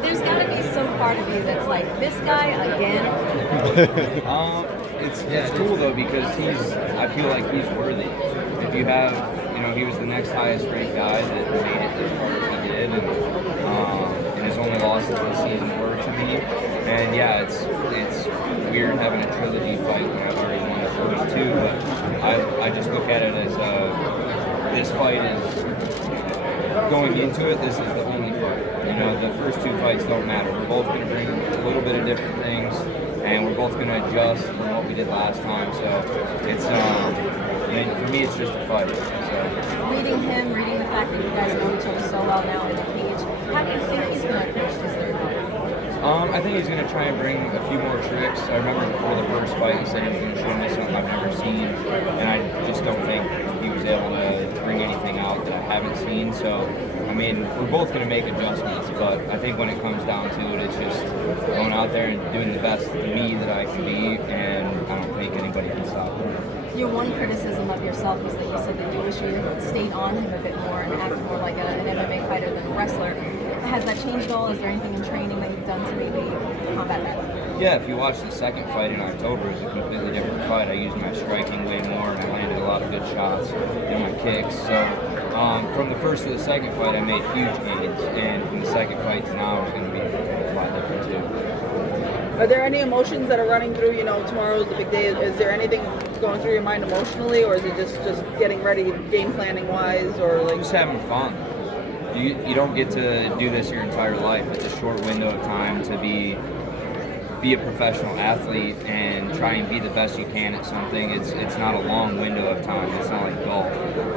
There's got to be some part of you that's like, this guy again. It's cool though because I feel like he's worthy. If you have, he was the next highest ranked guy that made it as far as he did, and his only losses this season were to me. And yeah, it's weird having a trilogy fight when I've already won the first two, but I just look at it as this fight is going into it. This is the only fight. The first two fights don't matter. We're both going to bring a little bit of different things, and we're both going to adjust from what we did last time. So it's for me, it's just a fight. So Reading the fact that you guys know each other so well now in the cage, how do you think he's going to approach this third fight? I think he's going to try and bring a few more tricks. I remember before the first fight, he said he was going to show me something I've never seen, and I just don't think he was able to bring anything out that I haven't seen. So, we're both going to make adjustments, but I think when it comes down to it, it's just going out there and doing the best me that I can be, and I don't think anybody can stop it. Your one criticism of yourself was that you said that you wish you had stayed on him a bit more and acted more like an MMA fighter than a wrestler. Has that changed at all? Is there anything in training that you've done to maybe combat that? Yeah, if you watch the second fight in October, it was a completely different fight. I used my striking way more, and I landed a lot of good shots and my kicks. So from the first to the second fight, I made huge gains, and from the second fight to now, it's going to be a lot different too. Are there any emotions that are running through? Tomorrow's the big day. Is there anything going through your mind emotionally, or is it just getting ready, game planning wise, or like just having fun? You don't get to do this your entire life. It's a short window of time to be a professional athlete and try and be the best you can at something. It's not a long window of time. It's not like golf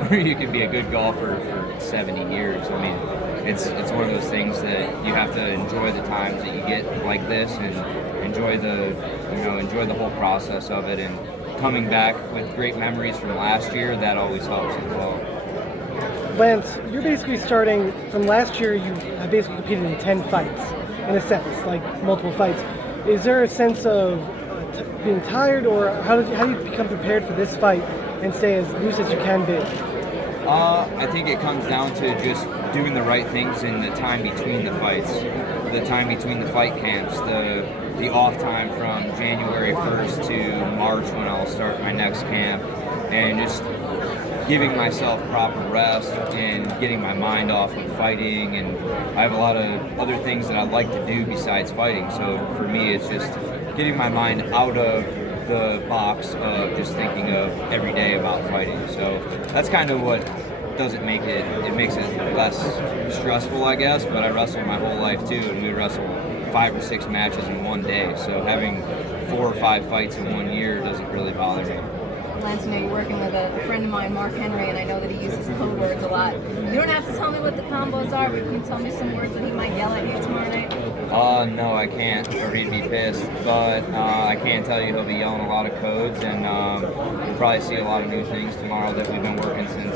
where you can be a good golfer for 70 years. It's one of those things that you have to enjoy the times that you get like this and enjoy the whole process of it, and coming back with great memories from last year, that always helps as well. Lance, you're basically starting from last year. You have basically competed in 10 fights, in a sense, like multiple fights. Is there a sense of being tired, or how do you become prepared for this fight and stay as loose as you can be? I think it comes down to just doing the right things in the time between the fights, the time between the fight camps, the off time from January 1st to March when I'll start my next camp, and just giving myself proper rest and getting my mind off of fighting. And I have a lot of other things that I like to do besides fighting. So for me, it's just getting my mind out of the box of just thinking of every day about fighting. So that's kind of what doesn't make it. It makes it less stressful, I guess. But I wrestle my whole life too, and we wrestle 5 or 6 matches in one day. So having 4 or 5 fights in 1 year doesn't really bother me. Lance, you're working with a friend of mine, Mark Henry, and I know that he uses code words a lot. You don't have to tell me what the combos are, but can you tell me some words that he might yell at you tomorrow night? No, I can't, or he'd be pissed. But I can tell you he'll be yelling a lot of codes, and you'll probably see a lot of new things tomorrow that we've been working since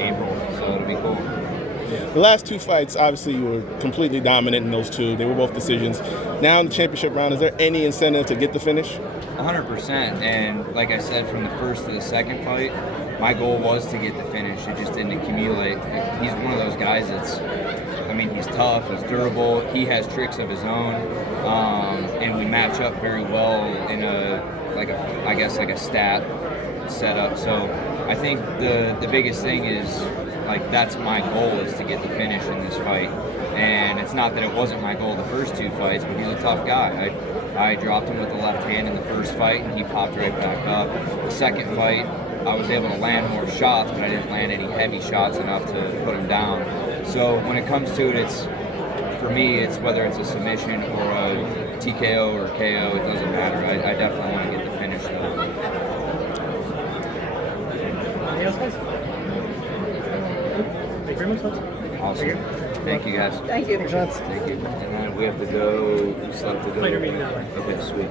April, so it'll be cool. The last 2 fights, obviously, you were completely dominant in those 2. They were both decisions. Now in the championship round, is there any incentive to get the finish? 100%, and like I said, from the first to the second fight, my goal was to get the finish. It just didn't accumulate. He's one of those guys he's tough, he's durable, he has tricks of his own, and we match up very well in a stat setup. So I think the biggest thing is, that's my goal, is to get the finish in this fight. And it's not that it wasn't my goal the first 2 fights, but he's a tough guy. I dropped him with the left hand in the first fight, and he popped right back up. The second fight, I was able to land more shots, but I didn't land any heavy shots enough to put him down. So when it comes to it, for me, it's whether it's a submission or a TKO or KO, it doesn't matter. I definitely want to get the finish, though. Anything else, guys? Thank you very much. Awesome. Thank you, guys. Thank you. Thanks, Lance. Thank you. And then we have to go. We still have to go. Fighter meeting that way. Okay, sweet.